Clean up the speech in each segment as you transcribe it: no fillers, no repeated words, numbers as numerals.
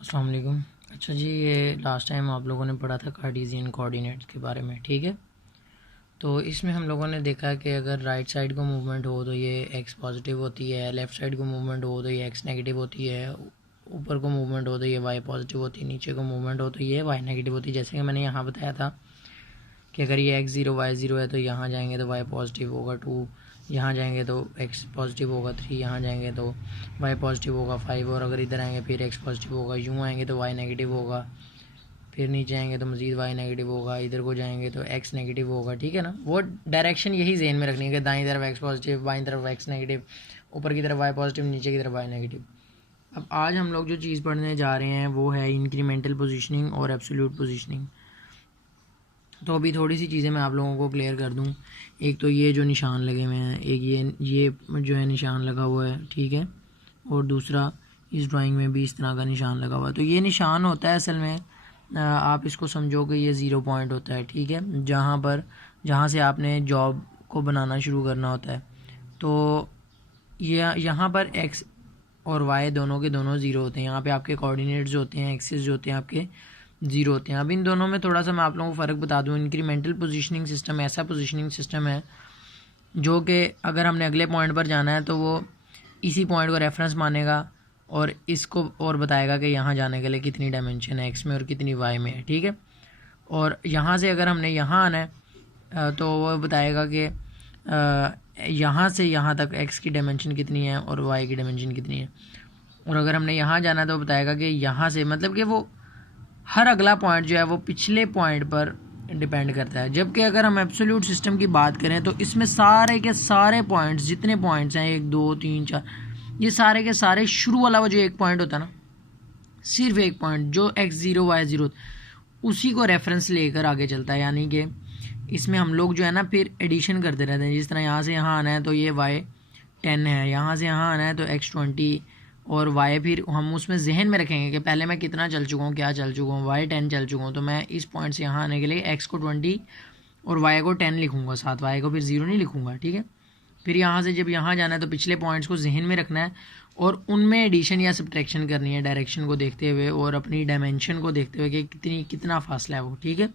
अस्सलाम वालेकुम। अच्छा जी, ये लास्ट टाइम आप लोगों ने पढ़ा था कार्टेशियन कोऑर्डिनेट्स के बारे में, ठीक है। तो इसमें हम लोगों ने देखा कि अगर राइट साइड को मूवमेंट हो तो ये एक्स पॉजिटिव होती है, लेफ़्ट साइड को मूवमेंट हो तो ये एक्स नेगेटिव होती है, ऊपर को मूवमेंट हो तो ये वाई पॉजिटिव होती है, नीचे को मूवमेंट हो तो ये वाई नेगेटिव होती है। जैसे कि मैंने यहाँ बताया था कि अगर ये एक्स ज़ीरो वाई ज़ीरो है तो यहाँ जाएंगे तो वाई पॉजिटिव होगा 2, यहाँ जाएंगे तो एक्स पॉजिटिव होगा 3, यहाँ जाएंगे तो वाई पॉजिटिव होगा 5, और अगर इधर आएंगे फिर एक्स पॉजिटिव होगा, यूँ आएंगे तो वाई नेगेटिव होगा, फिर नीचे आएंगे तो मज़ीद वाई नेगेटिव होगा, इधर को जाएंगे तो एक्स नेगेटिव होगा, ठीक है ना। वो डायरेक्शन यही जेन में रखनी है कि दाईं तरफ एक्स पॉजिटिव, बाईं तरफ एक्स नेगेटिव, ऊपर की तरफ वाई पॉजिटिव, नीचे की तरफ वाई नेगेटिव। अब आज हम लोग जो चीज़ पढ़ने जा रहे हैं वो है इंक्रीमेंटल पोजीशनिंग और एब्सोल्यूट पोजीशनिंग। तो अभी थोड़ी सी चीज़ें मैं आप लोगों को क्लियर कर दूं। एक तो ये जो निशान लगे हुए हैं, एक ये जो है निशान लगा हुआ है, ठीक है, और दूसरा इस ड्राइंग में भी इस तरह का निशान लगा हुआ है। तो ये निशान होता है असल में, आप इसको समझो कि ये ज़ीरो पॉइंट होता है, ठीक है, जहाँ से आपने जॉब को बनाना शुरू करना होता है। तो ये यहाँ पर एक्स और वाई दोनों के दोनों ज़ीरो होते हैं। यहाँ पे आपके कोऑर्डिनेट्स जो होते हैं, एक्सिस जो होते हैं आपके ज़ीरो होते हैं। अब इन दोनों में थोड़ा सा मैं आप लोगों को फ़र्क बता दूँ। इंक्रीमेंटल पोजीशनिंग सिस्टम ऐसा पोजीशनिंग सिस्टम है जो कि अगर हमने अगले पॉइंट पर जाना है तो वो इसी पॉइंट को रेफरेंस मानेगा और इसको और बताएगा कि यहाँ जाने के लिए कितनी डायमेंशन है एक्स में और कितनी वाई में है, ठीक है। और यहाँ से अगर हमने यहाँ आना है तो वो बताएगा कि यहाँ से यहाँ तक एक्स की डायमेंशन कितनी है और वाई की डायमेंशन कितनी है। और अगर हमने यहाँ जाना है तो बताएगा कि यहाँ से, मतलब कि वो हर अगला पॉइंट जो है वो पिछले पॉइंट पर डिपेंड करता है। जबकि अगर हम एब्सोल्यूट सिस्टम की बात करें तो इसमें सारे के सारे पॉइंट्स, जितने पॉइंट्स हैं 1 2 3 4, ये सारे के सारे शुरू वाला वो जो एक पॉइंट होता है ना, सिर्फ एक पॉइंट जो एक्स ज़ीरो वाई ज़ीरो, उसी को रेफरेंस लेकर आगे चलता है। यानी कि इसमें हम लोग जो है ना फिर एडिशन करते रहते हैं। जिस तरह यहाँ से यहाँ आना है तो ये वाई 10 है, यहाँ से यहाँ आना है तो एक्स 20, और वाई फिर हम उसमें जहन में रखेंगे कि पहले मैं कितना चल चुका हूँ, क्या चल चुका हूँ, वाई 10 चल चुका हूँ, तो मैं इस पॉइंट से यहाँ आने के लिए एक्स को 20 और वाई को 10 लिखूँगा, साथ वाई को फिर 0 नहीं लिखूँगा, ठीक है। फिर यहाँ से जब यहाँ जाना है तो पिछले पॉइंट्स को जहन में रखना है और उनमें एडिशन या सब्ट्रैक्शन करनी है डायरेक्शन को देखते हुए और अपनी डायमेंशन को देखते हुए कि कितना फासला है वो, ठीक है।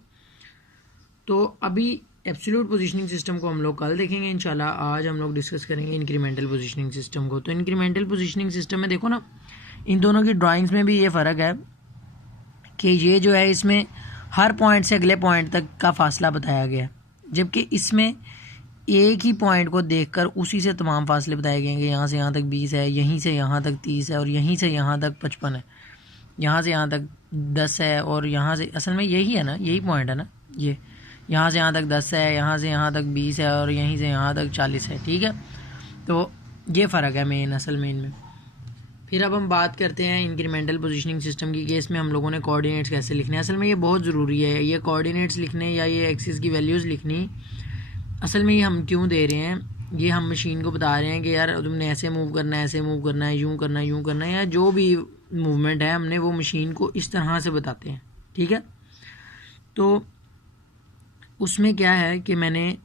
तो अभी एब्सोल्यूट पोजीशनिंग सिस्टम को हम लोग कल देखेंगे इंशाल्लाह। आज हम लोग डिस्कस करेंगे इंक्रीमेंटल पोजीशनिंग सिस्टम को। तो इंक्रीमेंटल पोजीशनिंग सिस्टम में देखो ना, इन दोनों की ड्राइंग्स में भी ये फ़र्क है कि ये जो है इसमें हर पॉइंट से अगले पॉइंट तक का फासला बताया गया है, जबकि इसमें एक ही पॉइंट को देखकर उसी से तमाम फासले बताए गए हैं कि यहाँ से यहाँ तक 20 है, यहीं से यहाँ तक 30 है, और यहीं से यहाँ तक 55 है, यहाँ से यहाँ तक 10 है, और यहाँ से असल में यही है ना, यही पॉइंट है ना, ये यहाँ से यहाँ तक 10 है, यहाँ से यहाँ तक 20 है, और यहीं से यहाँ तक 40 है, ठीक है। तो ये फ़र्क है मेन, असल में इनमें। फिर अब हम बात करते हैं इंक्रीमेंटल पोजीशनिंग सिस्टम की कि इसमें हम लोगों ने कोऑर्डिनेट्स कैसे लिखने हैं। असल में ये बहुत ज़रूरी है, ये कोऑर्डिनेट्स लिखने या ये एक्सिस की वैल्यूज़ लिखनी। असल में ये हम क्यों दे रहे हैं, ये हम मशीन को बता रहे हैं कि यार तुमने ऐसे मूव करना है, ऐसे मूव करना है, यूँ करना है, यूँ करना है, या जो भी मूवमेंट है हमने वो मशीन को इस तरह से बताते हैं, ठीक है। तो उसमें क्या है कि मैंने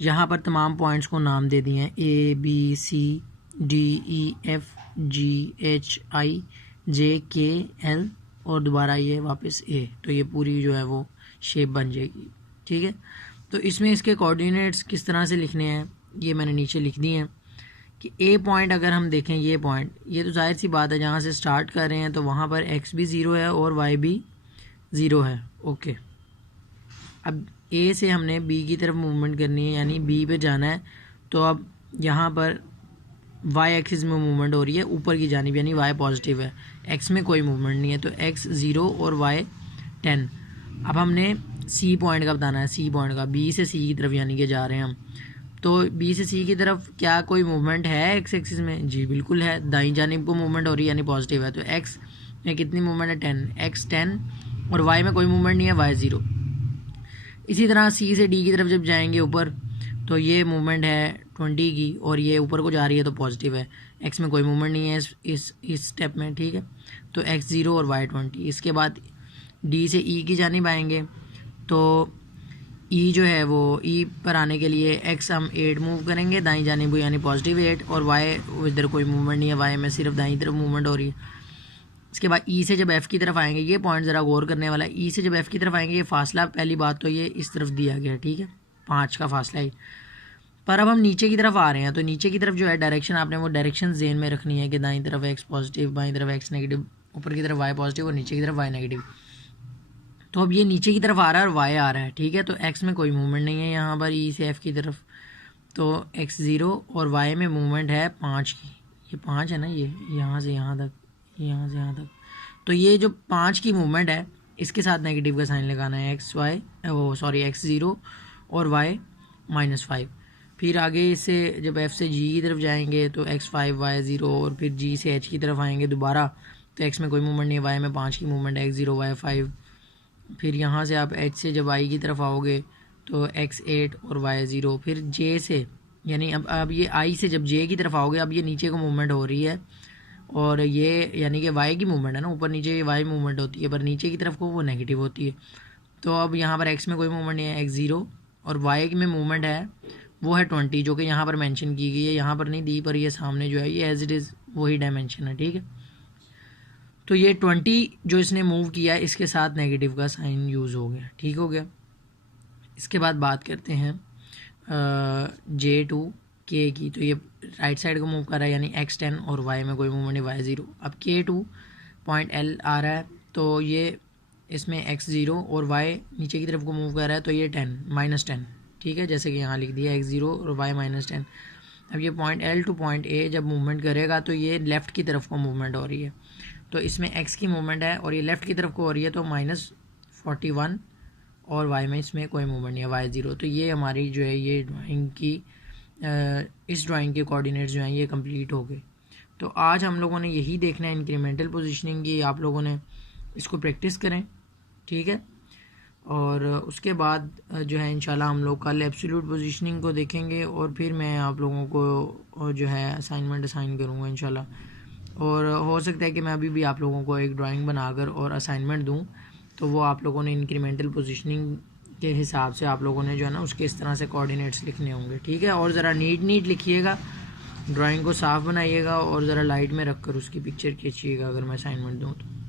यहाँ पर तमाम पॉइंट्स को नाम दे दिए हैं, A B C D E F G H I J K L, और दोबारा ये वापस ए। तो ये पूरी जो है वो शेप बन जाएगी, ठीक है। तो इसमें इसके कोऑर्डिनेट्स किस तरह से लिखने हैं ये मैंने नीचे लिख दिए हैं कि ए पॉइंट अगर हम देखें, ये पॉइंट, ये तो जाहिर सी बात है जहाँ से स्टार्ट कर रहे हैं तो वहाँ पर एक्स भी ज़ीरो है और वाई भी ज़ीरो है, ओके। अब ए से हमने बी की तरफ मूवमेंट करनी है, यानी बी पे जाना है। तो अब यहाँ पर वाई एक्सिस में मूवमेंट हो रही है ऊपर की जानिब, यानी वाई पॉजिटिव है, एक्स में कोई मूवमेंट नहीं है, तो एक्स 0 और वाई 10। अब हमने सी पॉइंट का बताना है, सी पॉइंट का, बी से सी की तरफ यानी कि जा रहे हैं हम। तो बी से सी की तरफ क्या कोई मूवमेंट है एक्स एक्सिस में? जी बिल्कुल है, दाईं जानिब को मूवमेंट हो रही है यानी पॉजिटिव है। तो एक्स में कितनी मूवमेंट है? 10, एक्स 10, और वाई में कोई मूवमेंट नहीं है, वाई 0। इसी तरह सी से डी की तरफ जब जाएंगे ऊपर तो ये मूवमेंट है 20 की, और ये ऊपर को जा रही है तो पॉजिटिव है, एक्स में कोई मूवमेंट नहीं है इस स्टेप में, ठीक है। तो एक्स 0 और वाई 20। इसके बाद डी से ई की जानिब आएंगे तो ई जो है वो ई पर आने के लिए एक्स हम 8 मूव करेंगे दाईं जानिब यानी पॉजिटिव 8, और वाई इधर कोई मूवमेंट नहीं है, वाई में सिर्फ दाईं तरफ मूवमेंट हो रही है। इसके बाद ई से जब एफ़ की तरफ आएंगे, ये पॉइंट ज़रा गौर करने वाला है, ई से जब एफ़ की तरफ आएंगे ये फासला, पहली बात तो ये इस तरफ दिया गया है, ठीक है, 5 का फासला ही। पर अब हम नीचे की तरफ आ रहे हैं, तो नीचे की तरफ जो है डायरेक्शन आपने वो डायरेक्शन जेन में रखनी है कि दाईं तरफ एक्स पॉजिटिव, बाईं तरफ एक्स नेगेटिव, ऊपर की तरफ वाई पॉजिटिव और नीचे की तरफ वाई नेगेटिव। तो अब ये नीचे की तरफ आ रहा है और वाई आ रहा है, ठीक है, तो एक्स में कोई मूवमेंट नहीं है यहाँ पर ई से एफ़ की तरफ, तो एक्स 0 और वाई में मूवमेंट है 5 की, ये 5 है ना, ये यहाँ से यहाँ तक, यहाँ से यहाँ तक, तो ये जो 5 की मूवमेंट है इसके साथ नेगेटिव का साइन लगाना है, एक्स 0 और वाई -5। फिर आगे से जब एफ़ से जी की तरफ जाएंगे तो x5 y0 और फिर जी से एच की तरफ आएंगे दोबारा, तो एक्स में कोई मूवमेंट नहीं है, वाई में 5 की मूवमेंट है, x0 y5। फिर यहाँ से आप एच से जब आई की तरफ आओगे तो x8 और y0। फिर जे से, यानी अब ये आई से जब जे की तरफ आओगे, अब ये नीचे को मूवमेंट हो रही है और ये यानी कि वाई की मूवमेंट है ना, ऊपर नीचे ये वाई मूवमेंट होती है, पर नीचे की तरफ को वो नेगेटिव होती है। तो अब यहाँ पर एक्स में कोई मूवमेंट नहीं है, x0 और वाई में मूवमेंट है वो है 20, जो कि यहाँ पर मेंशन की गई है, यहाँ पर नहीं दी, पर ये सामने जो है ये एज इट इज़ वही डायमेंशन है, ठीक है। तो ये 20 जो इसने मूव किया इसके साथ नेगेटिव का साइन यूज़ हो गया, ठीक हो गया। इसके बाद बात करते हैं J2 K की, तो ये राइट साइड को मूव कर रहा है यानी x10 और y में कोई मूवमेंट नहीं, y0। अब K2 पॉइंट L आ रहा है, तो ये इसमें x0 और y नीचे की तरफ को मूव कर रहा है, तो ये -10, ठीक है, जैसे कि यहाँ लिख दिया x0 और y -10। अब ये point L two point A जब मूवमेंट करेगा तो ये लेफ़्ट की तरफ को मूवमेंट हो रही है, तो इसमें x की मूवमेंट है और ये लेफ़्ट की तरफ को हो रही है, तो -41 और y में इसमें कोई मूवमेंट नहीं है, y0। तो ये हमारी जो है ये ड्राइंग की इस ड्राइंग के कोऑर्डिनेट्स जो हैं ये कंप्लीट हो गए। तो आज हम लोगों ने यही देखना है इंक्रीमेंटल पोजीशनिंग की, आप लोगों ने इसको प्रैक्टिस करें, ठीक है। और उसके बाद जो है इंशाल्लाह हम लोग कल एब्सोल्यूट पोजीशनिंग को देखेंगे और फिर मैं आप लोगों को जो है असाइनमेंट असाइन करूँगा इंशाल्लाह। और हो सकता है कि मैं अभी भी आप लोगों को एक ड्राइंग बनाकर और असाइनमेंट दूँ, तो वो आप लोगों ने इंक्रीमेंटल पोजीशनिंग के हिसाब से आप लोगों ने जो है ना उसके इस तरह से कोऑर्डिनेट्स लिखने होंगे, ठीक है। और ज़रा नीट लिखिएगा, ड्राइंग को साफ़ बनाइएगा और ज़रा लाइट में रख कर उसकी पिक्चर खींचिएगा अगर मैं असाइनमेंट दूँ तो।